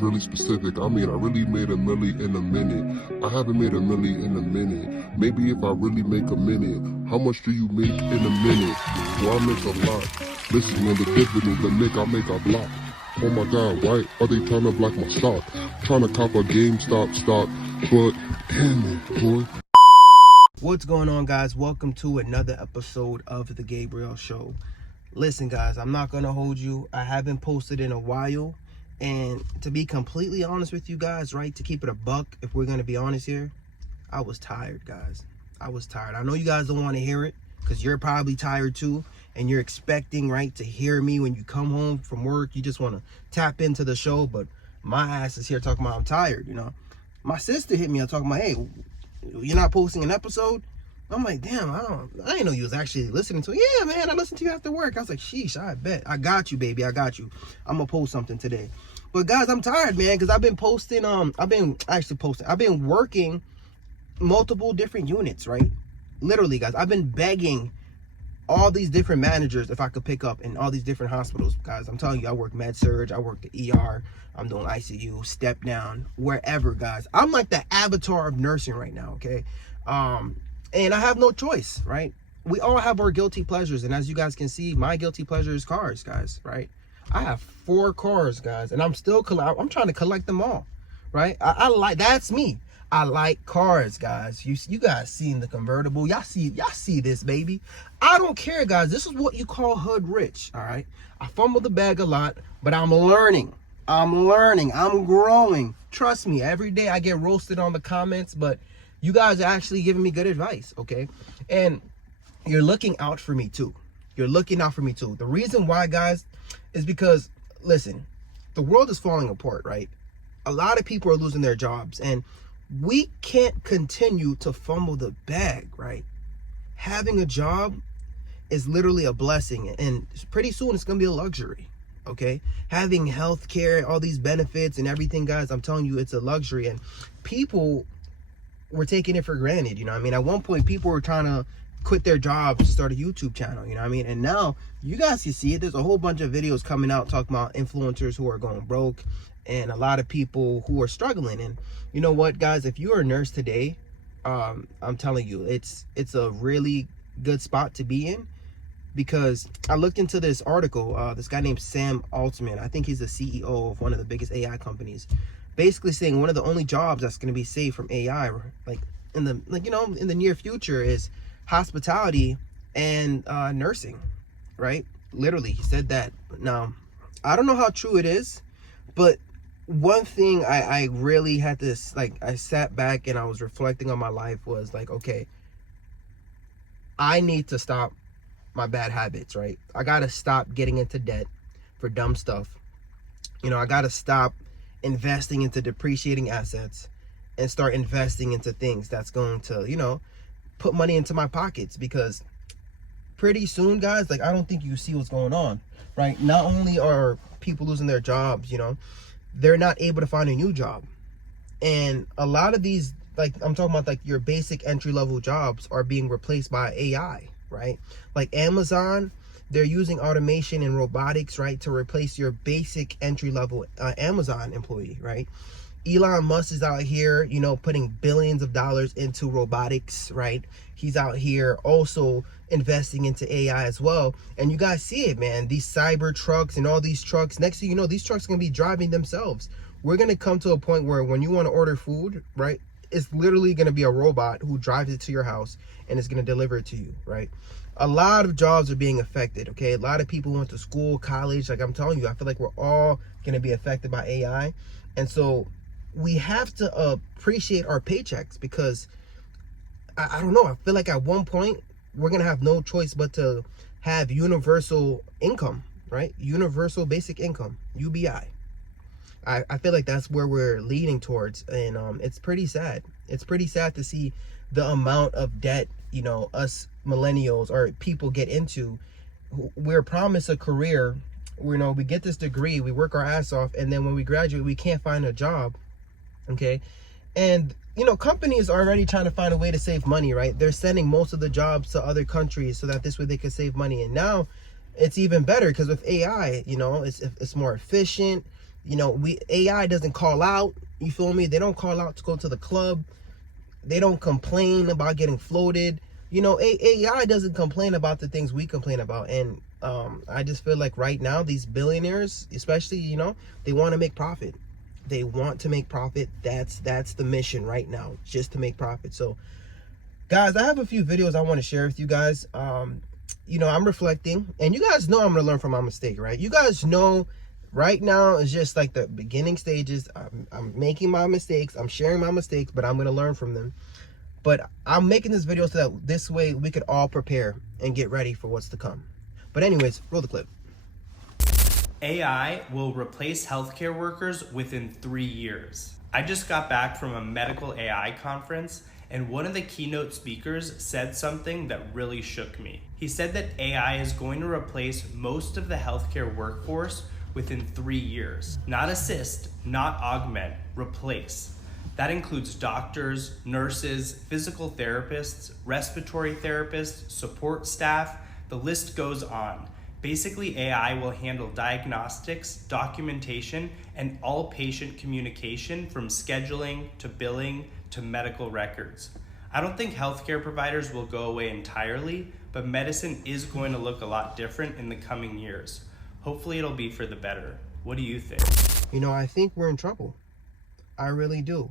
really specific. I mean, I really made a milli in a minute. I haven't made a milli in a minute. Maybe if I really make a minute, how much do you make in a minute? Well, I make a lot. Listen, when the dividend, the make I make a block. Oh my God, why are they trying to block my stock? Trying to cop a GameStop stock, but damn it, boy. What's going on, guys? Welcome to another episode of The Gabriel Show. Listen, guys, I'm not gonna hold you. I haven't posted in a while, and to be completely honest with you guys, right, to keep it a buck, if we're gonna be honest here, I was tired, guys. I was tired. I know you guys don't want to hear it because you're probably tired too, and you're expecting, right, to hear me when you come home from work. You just want to tap into the show, but my ass is here talking about I'm tired. My sister hit me up talking about, hey, you're not posting an episode? I'm like, damn, I didn't know you was actually listening to it. Yeah, man, I listened to you after work. I was like, sheesh, I bet. I got you, baby. I got you. I'm going to post something today. But guys, I'm tired, man, because I've been posting, I've been working multiple different units, right? Literally, guys, I've been begging all these different managers if I could pick up in all these different hospitals, guys. I'm telling you, I work med surge, I work the ER, I'm doing ICU, step down, wherever, guys. I'm like the avatar of nursing right now, okay? And I have no choice, right? We all have our guilty pleasures, and as you guys can see, my guilty pleasure is cars, guys, right? I have 4 cars, guys, and I'm trying to collect them all, right? I like, that's me. I like cars, guys. You guys seen the convertible. Y'all see this, baby. I don't care, guys. This is what you call hood rich, all right? I fumble the bag a lot, but I'm learning. I'm growing. Trust me, every day I get roasted on the comments, but you guys are actually giving me good advice, okay? And you're looking out for me too. You're looking out for me too. The reason why, guys, is because, listen, the world is falling apart, right? A lot of people are losing their jobs, and we can't continue to fumble the bag, right? Having a job is literally a blessing, and pretty soon it's gonna be a luxury, okay? Having health care, all these benefits and everything, guys, I'm telling you, it's a luxury, and people were taking it for granted, At one point, people were trying to quit their jobs to start a YouTube channel, And now, you guys can see it. There's a whole bunch of videos coming out talking about influencers who are going broke and a lot of people who are struggling. And you know what, guys? If you're a nurse today, I'm telling you, it's a really good spot to be in, because I looked into this article. This guy named Sam Altman, I think he's the CEO of one of the biggest AI companies, basically saying one of the only jobs that's going to be saved from AI, in the near future, is hospitality and nursing, right? Literally, he said that. Now, I don't know how true it is, but one thing I really had to, I sat back and I was reflecting on my life was okay, I need to stop my bad habits, right? I got to stop getting into debt for dumb stuff. I got to stop investing into depreciating assets and start investing into things that's going to, put money into my pockets, because pretty soon, guys, I don't think you see what's going on, right? Not only are people losing their jobs, they're not able to find a new job. And a lot of these, I'm talking about your basic entry-level jobs are being replaced by AI, right? Like Amazon, they're using automation and robotics, right, to replace your basic entry-level Amazon employee, right? Elon Musk is out here, putting billions of dollars into robotics, right? He's out here also investing into AI as well. And you guys see it, man. These cyber trucks and all these trucks, next thing you know, these trucks are going to be driving themselves. We're going to come to a point where when you want to order food, right, it's literally going to be a robot who drives it to your house and is going to deliver it to you, right? A lot of jobs are being affected, okay? A lot of people went to school, college. I'm telling you, I feel like we're all going to be affected by AI. And so we have to appreciate our paychecks, because I don't know, I feel like at one point we're going to have no choice but to have universal income, right? Universal basic income, UBI. I feel like that's where we're leading towards, and it's pretty sad. It's pretty sad to see the amount of debt, us millennials or people get into. We're promised a career, we get this degree, we work our ass off, and then when we graduate, we can't find a job, okay? And companies are already trying to find a way to save money, right? They're sending most of the jobs to other countries so that this way they can save money. And now it's even better, because with AI, it's more efficient. You know, AI doesn't call out, you feel me? They don't call out to go to the club. They don't complain about getting floated. You know, AI doesn't complain about the things we complain about. And I just feel like right now, these billionaires, especially, you know, they want to make profit. They want to make profit. That's the mission right now, just to make profit. So, guys, I have a few videos I want to share with you guys. You know, I'm reflecting, and you guys know I'm going to learn from my mistake, right? You guys know right now is just like the beginning stages. I'm making my mistakes. I'm sharing my mistakes, but I'm going to learn from them. But I'm making this video so that this way we could all prepare and get ready for what's to come. But anyways, roll the clip. AI will replace healthcare workers within 3 years. I just got back from a medical AI conference, and one of the keynote speakers said something that really shook me. He said that AI is going to replace most of the healthcare workforce within 3 years. Not assist, not augment, replace. That includes doctors, nurses, physical therapists, respiratory therapists, support staff, the list goes on. Basically, AI will handle diagnostics, documentation, and all patient communication from scheduling to billing to medical records. I don't think healthcare providers will go away entirely, but medicine is going to look a lot different in the coming years. Hopefully it'll be for the better. What do you think? You know, I think we're in trouble. I really do.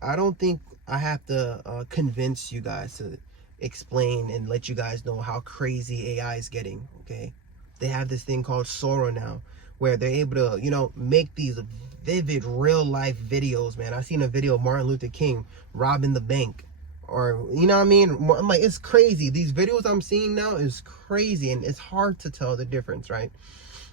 I don't think I have to convince you guys to explain and let you guys know how crazy AI is getting, okay? They have this thing called Sora now, where they're able to, you know, make these vivid real life videos, man. I seen a video of Martin Luther King robbing the bank, or, you know what I mean? I'm like, it's crazy. These videos I'm seeing now is crazy, and it's hard to tell the difference, right?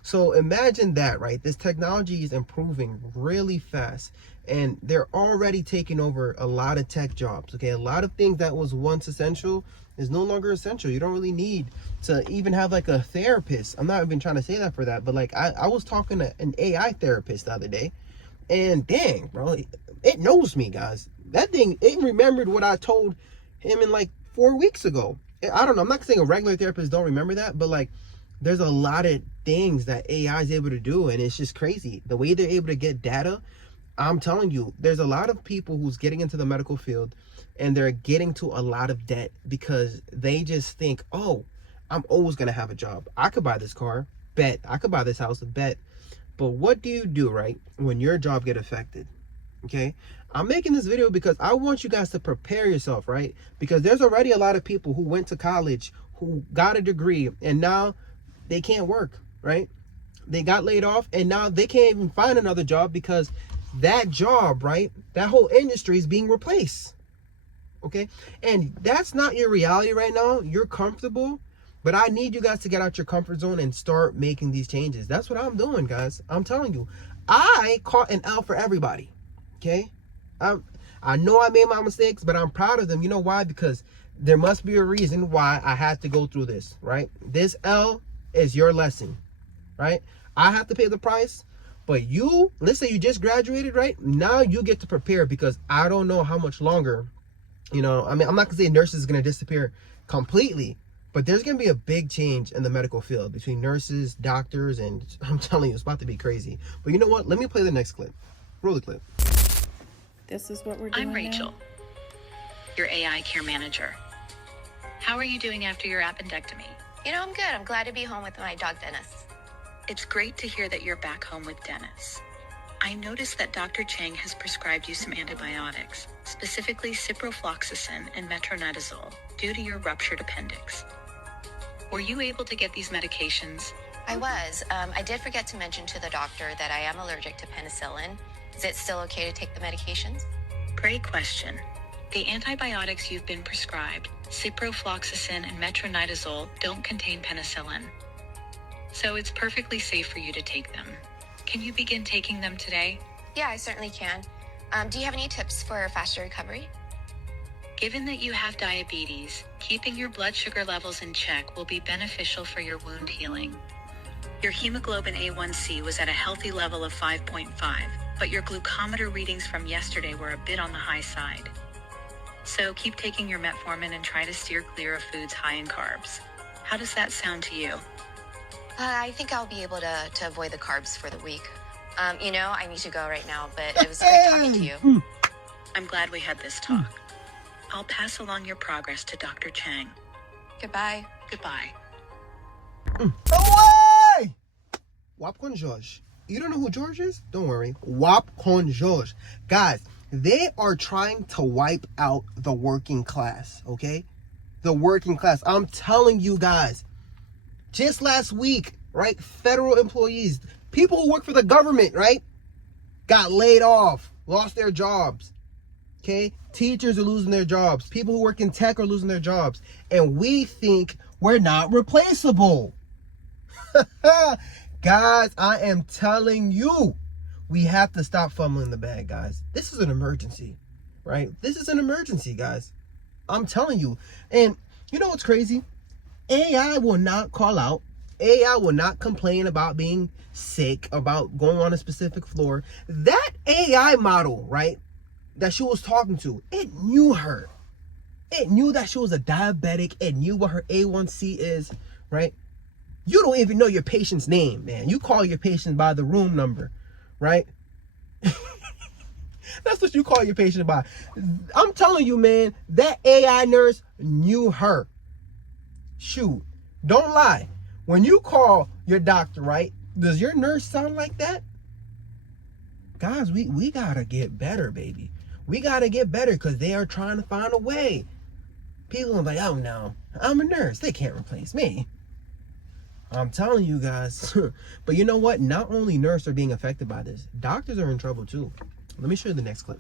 So imagine that, right? This technology is improving really fast, and they're already taking over a lot of tech jobs, okay? A lot of things that was once essential is no longer essential. You don't really need to even have like a therapist. I'm not even trying to say that for that, but like I was talking to an AI therapist the other day, and dang, bro, it knows me, guys. That thing, it remembered what I told him in like 4 weeks ago. I don't know, I'm not saying a regular therapist don't remember that, but like there's a lot of things that AI is able to do, and it's just crazy. The way they're able to get data, I'm telling you, there's a lot of people who's getting into the medical field, and they're getting to a lot of debt because they just think, oh, I'm always going to have a job. I could buy this car, bet. I could buy this house, bet. But what do you do, right, when your job get affected? Okay, I'm making this video because I want you guys to prepare yourself, right? Because there's already a lot of people who went to college, who got a degree, and now they can't work, right? They got laid off, and now they can't even find another job because that job, right, that whole industry is being replaced. Okay, and that's not your reality right now. You're comfortable, but I need you guys to get out your comfort zone and start making these changes. That's what I'm doing, guys. I'm telling you, I caught an L for everybody. Okay, I know I made my mistakes, but I'm proud of them. You know why? Because there must be a reason why I had to go through this, right? This L is your lesson, right? I have to pay the price, but you, let's say you just graduated, right? Now you get to prepare, because I don't know how much longer, you know, I mean, I'm not gonna say nurses is gonna disappear completely, but there's gonna be a big change in the medical field between nurses, doctors, and I'm telling you, it's about to be crazy. But you know what? Let me play the next clip. Roll the clip. This is what we're doing. I'm Rachel, your AI care manager. How are you doing after your appendectomy? You know, I'm good. I'm glad to be home with my dog, Dennis. It's great to hear that you're back home with Dennis. I noticed that Dr. Chang has prescribed you some antibiotics, specifically ciprofloxacin and metronidazole, due to your ruptured appendix. Were you able to get these medications? I was. I did forget to mention to the doctor that I am allergic to penicillin. Is it still okay to take the medications? Great question. The antibiotics you've been prescribed, ciprofloxacin and metronidazole, don't contain penicillin. So it's perfectly safe for you to take them. Can you begin taking them today? Yeah, I certainly can. Do you have any tips for a faster recovery? Given that you have diabetes, keeping your blood sugar levels in check will be beneficial for your wound healing. Your hemoglobin A1C was at a healthy level of 5.5, but your glucometer readings from yesterday were a bit on the high side. So keep taking your metformin and try to steer clear of foods high in carbs. How does that sound to you? I think I'll be able to avoid the carbs for the week. I need to go right now, but it was great talking to you. I'm glad we had this talk. I'll pass along your progress to Dr. Chang. Goodbye. Goodbye. Away! Wapcon George. You don't know who George is? Don't worry. Wapcon George. Guys, they are trying to wipe out the working class, okay? The working class. I'm telling you guys. Just last week, right? Federal employees, people who work for the government, right? Got laid off, lost their jobs. Okay? Teachers are losing their jobs. People who work in tech are losing their jobs. And we think we're not replaceable. Guys, I am telling you, we have to stop fumbling the bag, guys. This is an emergency, right? This is an emergency, guys. I'm telling you. And you know what's crazy? AI will not call out. AI will not complain about being sick, about going on a specific floor. That AI model, right, that she was talking to, it knew her. It knew that she was a diabetic. It knew what her A1C is, right? You don't even know your patient's name, man. You call your patient by the room number, right? That's what you call your patient by. I'm telling you, man, that AI nurse knew her. Shoot, don't lie. When you call your doctor, right, does your nurse sound like that? Guys, we gotta get better, baby. We gotta get better because they are trying to find a way. People are like, oh no, I'm a nurse. They can't replace me. I'm telling you guys. But you know what? Not only nurses are being affected by this, doctors are in trouble too. Let me show you the next clip.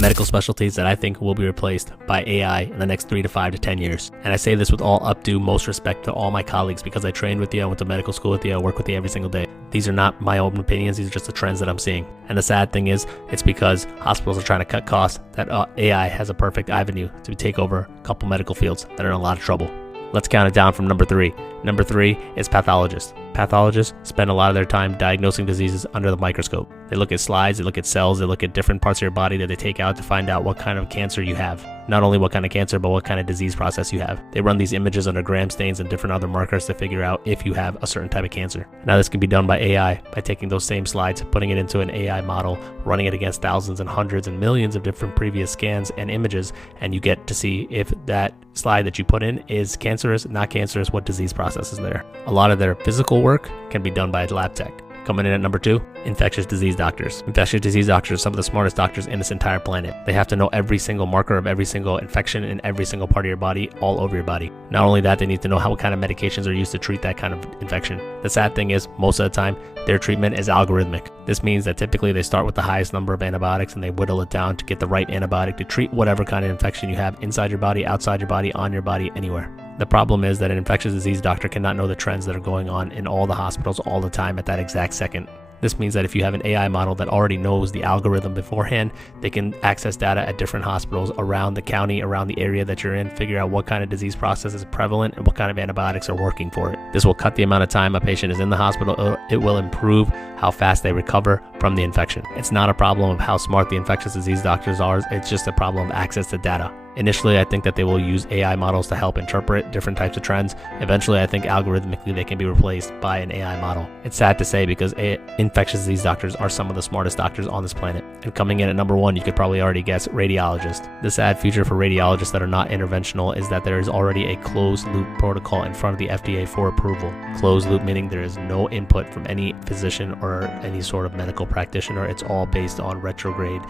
Medical specialties that I think will be replaced by AI in the next 3 to 5 to 10 years. And I say this with all updue most respect to all my colleagues because I trained with you, I went to medical school with you, I work with you every single day. These are not my own opinions, these are just the trends that I'm seeing. And the sad thing is, it's because hospitals are trying to cut costs that AI has a perfect avenue to take over a couple medical fields that are in a lot of trouble. Let's count it down from number 3. Number 3 is pathologists. Pathologists spend a lot of their time diagnosing diseases under the microscope. They look at slides, they look at cells, they look at different parts of your body that they take out to find out what kind of cancer you have. Not only what kind of cancer, but what kind of disease process you have. They run these images under gram stains and different other markers to figure out if you have a certain type of cancer. Now this can be done by AI, by taking those same slides, putting it into an AI model, running it against thousands and hundreds and millions of different previous scans and images, and you get to see if that slide that you put in is cancerous, not cancerous, what disease process is there. A lot of their physical work can be done by a lab tech. Coming in at number 2, infectious disease doctors. Infectious disease doctors are some of the smartest doctors in this entire planet. They have to know every single marker of every single infection in every single part of your body, all over your body. Not only that, they need to know what kind of medications are used to treat that kind of infection. The sad thing is, most of the time, their treatment is algorithmic. This means that typically they start with the highest number of antibiotics and they whittle it down to get the right antibiotic to treat whatever kind of infection you have inside your body, outside your body, on your body, anywhere. The problem is that an infectious disease doctor cannot know the trends that are going on in all the hospitals all the time at that exact second. This means that if you have an AI model that already knows the algorithm beforehand, they can access data at different hospitals around the county, around the area that you're in, figure out what kind of disease process is prevalent and what kind of antibiotics are working for it. This will cut the amount of time a patient is in the hospital. It will improve how fast they recover from the infection. It's not a problem of how smart the infectious disease doctors are, it's just a problem of access to data. Initially, I think that they will use AI models to help interpret different types of trends. Eventually, I think algorithmically they can be replaced by an AI model. It's sad to say because infectious disease doctors are some of the smartest doctors on this planet. And coming in at number 1, you could probably already guess, radiologist. The sad future for radiologists that are not interventional is that there is already a closed loop protocol in front of the FDA for approval. Closed loop meaning there is no input from any physician or any sort of medical practitioner. It's all based on retrograde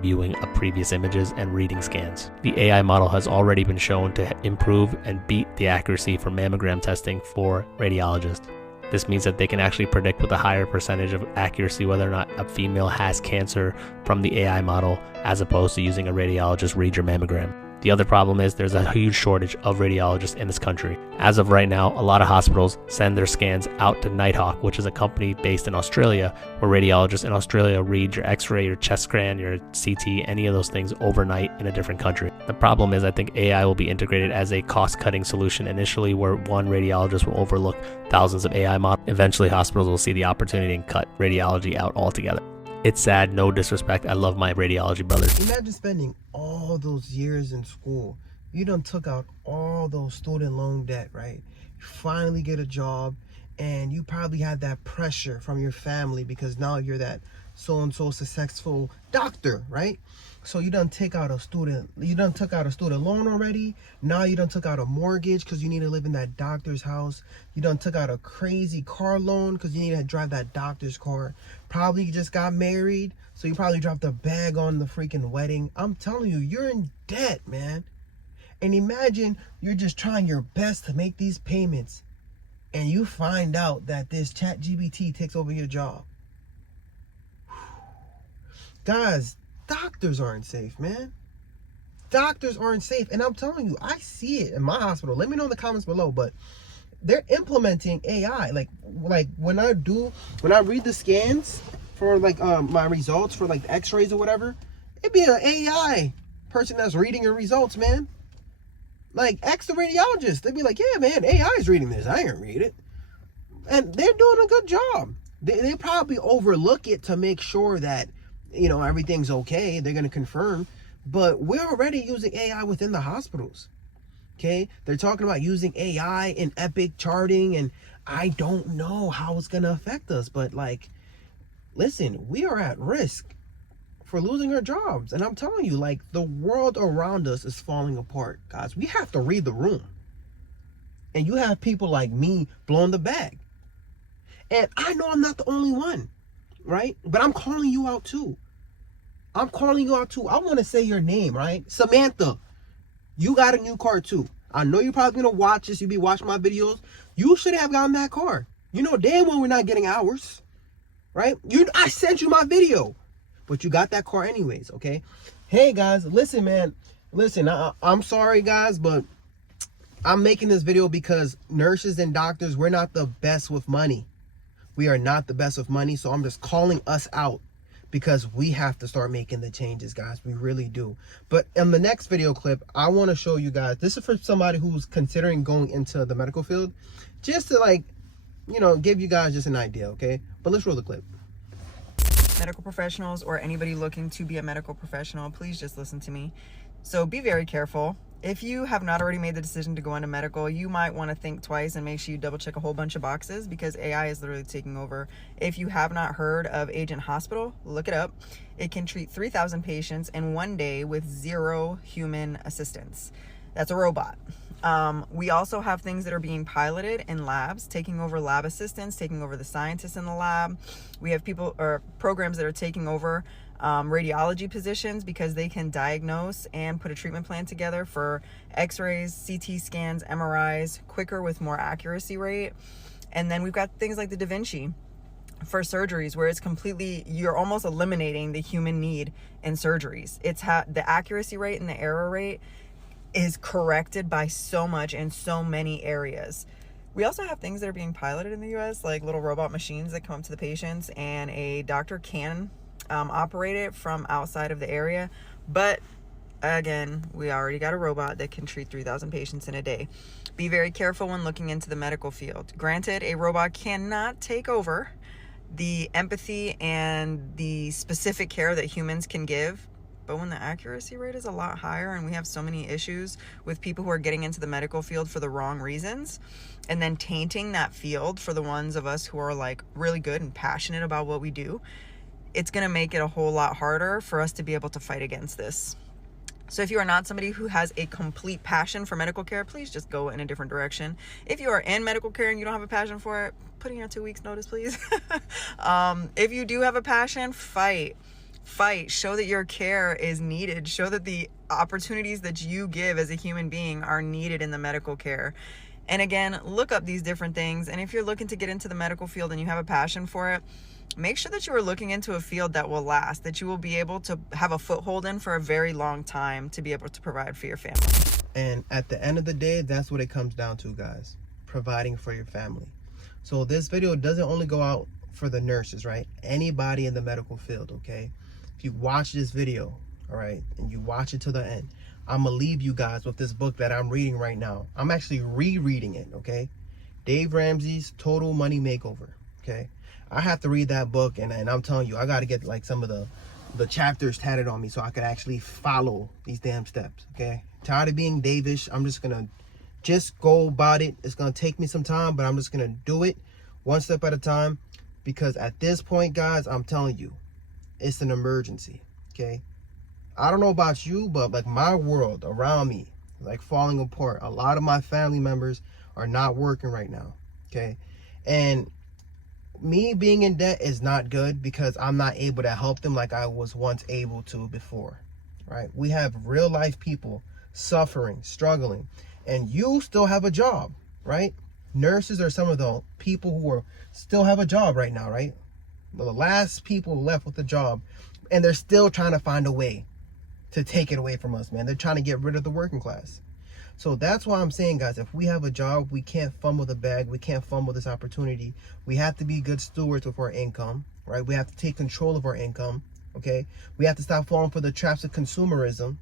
viewing of previous images and reading scans. The AI model has already been shown to improve and beat the accuracy for mammogram testing for radiologists. This means that they can actually predict with a higher percentage of accuracy whether or not a female has cancer from the AI model as opposed to using a radiologist read your mammogram. The other problem is there's a huge shortage of radiologists in this country. As of right now, a lot of hospitals send their scans out to Nighthawk, which is a company based in Australia, where radiologists in Australia read your x-ray, your chest scan, your CT, any of those things overnight in a different country. The problem is I think AI will be integrated as a cost-cutting solution initially, where one radiologist will overlook thousands of AI models. Eventually, hospitals will see the opportunity and cut radiology out altogether. It's sad, no disrespect. I love my radiology brothers. Imagine spending all those years in school. You done took out all those student loan debt, right? You finally get a job and you probably had that pressure from your family because now you're that so-and-so successful doctor, right? So you done took out a student loan already. Now you done took out a mortgage because you need to live in that doctor's house. You done took out a crazy car loan because you need to drive that doctor's car. Probably you just got married, so you probably dropped a bag on the freaking wedding. I'm telling you, you're in debt, man. And imagine you're just trying your best to make these payments, and you find out that this ChatGPT takes over your job. Guys, doctors aren't safe, man. Doctors aren't safe. And I'm telling you, I see it in my hospital. Let me know in the comments below. But they're implementing AI. Like when I read the scans for like my results for like the x-rays or whatever, it'd be an AI person that's reading your results, man. Like, ask the radiologist. They'd be like, yeah, man, AI is reading this. I ain't gonna read it. And they're doing a good job. They probably overlook it to make sure that, you know, everything's okay. They're going to confirm. But we're already using AI within the hospitals. Okay? They're talking about using AI in Epic charting, and I don't know how it's going to affect us. But, like, listen, we are at risk for losing our jobs. And I'm telling you, like, the world around us is falling apart, guys. We have to read the room. And you have people like me blowing the bag. And I know I'm not the only one, right? But I'm calling you out too. I want to say your name, right? Samantha, you got a new car too. I know you're probably going to watch this. You be watching my videos. You should have gotten that car. You know damn well we're not getting ours, right? I sent you my video, but you got that car anyways, okay? Hey, guys, listen, man. Listen, I'm sorry, guys, but I'm making this video because nurses and doctors, we're not the best with money. We are not the best with money, so I'm just calling us out because we have to start making the changes, guys. We really do. But in the next video clip, I want to show you guys, this is for somebody who's considering going into the medical field, just to, like, you know, give you guys just an idea, okay? But let's roll the clip. Medical professionals or anybody looking to be a medical professional, please just listen to me. So be very careful. If you have not already made the decision to go into medical, you might want to think twice and make sure you double check a whole bunch of boxes because AI is literally taking over. If you have not heard of Agent Hospital, look it up. It can treat 3,000 patients in one day with 0 human assistance. That's a robot. We also have things that are being piloted in labs, taking over lab assistants, taking over the scientists in the lab. We have people or programs that are taking over radiology positions because they can diagnose and put a treatment plan together for x-rays, CT scans, MRIs quicker with more accuracy rate. And then we've got things like the Da Vinci for surgeries where it's completely, you're almost eliminating the human need in surgeries. It's the accuracy rate and the error rate is corrected by so much in so many areas. We also have things that are being piloted in the US, like little robot machines that come up to the patients and a doctor can operate it from outside of the area. But again, we already got a robot that can treat 3,000 patients in a day. Be very careful when looking into the medical field. Granted, a robot cannot take over the empathy and the specific care that humans can give. But when the accuracy rate is a lot higher and we have so many issues with people who are getting into the medical field for the wrong reasons and then tainting that field for the ones of us who are like really good and passionate about what we do, it's going to make it a whole lot harder for us to be able to fight against this. So if you are not somebody who has a complete passion for medical care, please just go in a different direction. If you are in medical care and you don't have a passion for it, put in your 2 weeks notice, please. If you do have a passion, fight, show that your care is needed, show that the opportunities that you give as a human being are needed in the medical care. And again, look up these different things. And if you're looking to get into the medical field and you have a passion for it, make sure that you are looking into a field that will last, that you will be able to have a foothold in for a very long time to be able to provide for your family. And at the end of the day, that's what it comes down to, guys. Providing for your family. So this video doesn't only go out for the nurses, right? Anybody in the medical field, okay? If you watch this video, all right, and you watch it to the end, I'm gonna leave you guys with this book that I'm reading right now. I'm actually rereading it, okay? Dave Ramsey's Total Money Makeover, okay? I have to read that book, and I'm telling you, I got to get like some of the chapters tatted on me so I could actually follow these damn steps, okay? Tired of being Davish. I'm just going to go about it. It's going to take me some time, but I'm just going to do it one step at a time, because at this point, guys, I'm telling you, it's an emergency, okay? I don't know about you, but like my world around me is like falling apart. A lot of my family members are not working right now, okay? And me being in debt is not good because I'm not able to help them like I was once able to before, right? We have real life people suffering, struggling, and you still have a job, right? Nurses are some of the people who still have a job right now, right? The last people left with a job, and they're still trying to find a way to take it away from us, man. They're trying to get rid of the working class. So that's why I'm saying, guys, if we have a job, we can't fumble the bag. We can't fumble this opportunity. We have to be good stewards of our income, right? We have to take control of our income, okay? We have to stop falling for the traps of consumerism,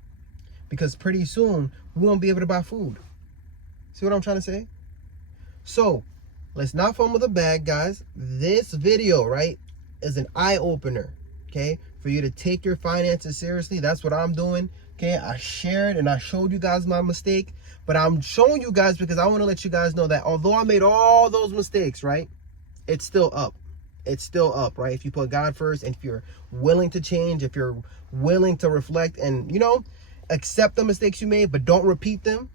because pretty soon we won't be able to buy food. See what I'm trying to say? So let's not fumble the bag, guys. This video, right, is an eye-opener, okay? For you to take your finances seriously. That's what I'm doing, okay? I shared and I showed you guys my mistake, but I'm showing you guys because I want to let you guys know that although I made all those mistakes, right, it's still up. It's still up, right? If you put God first, and if you're willing to change, if you're willing to reflect and, you know, accept the mistakes you made, but don't repeat them,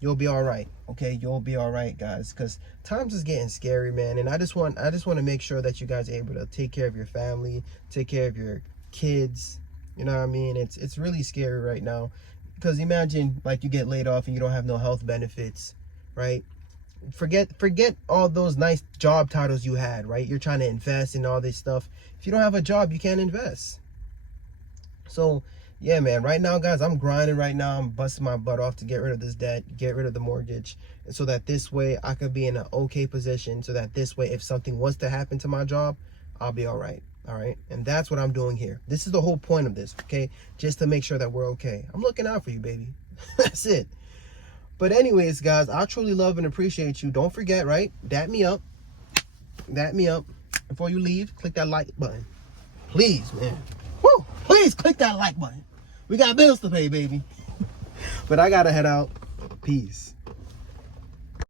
you'll be all right, okay? You'll be all right, guys, because times is getting scary, man. And I just want to make sure that you guys are able to take care of your family, take care of your kids. You know what I mean? It's really scary right now, because imagine like you get laid off and you don't have no health benefits, right? Forget all those nice job titles you had, right? You're trying to invest in all this stuff. If you don't have a job, you can't invest. So yeah, man, right now, guys, I'm grinding right now. I'm busting my butt off to get rid of this debt, get rid of the mortgage, and so that this way I could be in an okay position, so that this way if something was to happen to my job, I'll be all right. All right, and that's what I'm doing here. This is the whole point of this, okay? Just to make sure that we're okay. I'm looking out for you, baby. That's it. But anyways, guys, I truly love and appreciate you. Don't forget, right? Dap me up. Dap me up. Before you leave, click that like button. Please, man. Woo! Please click that like button. We got bills to pay, baby. But I gotta head out. Peace.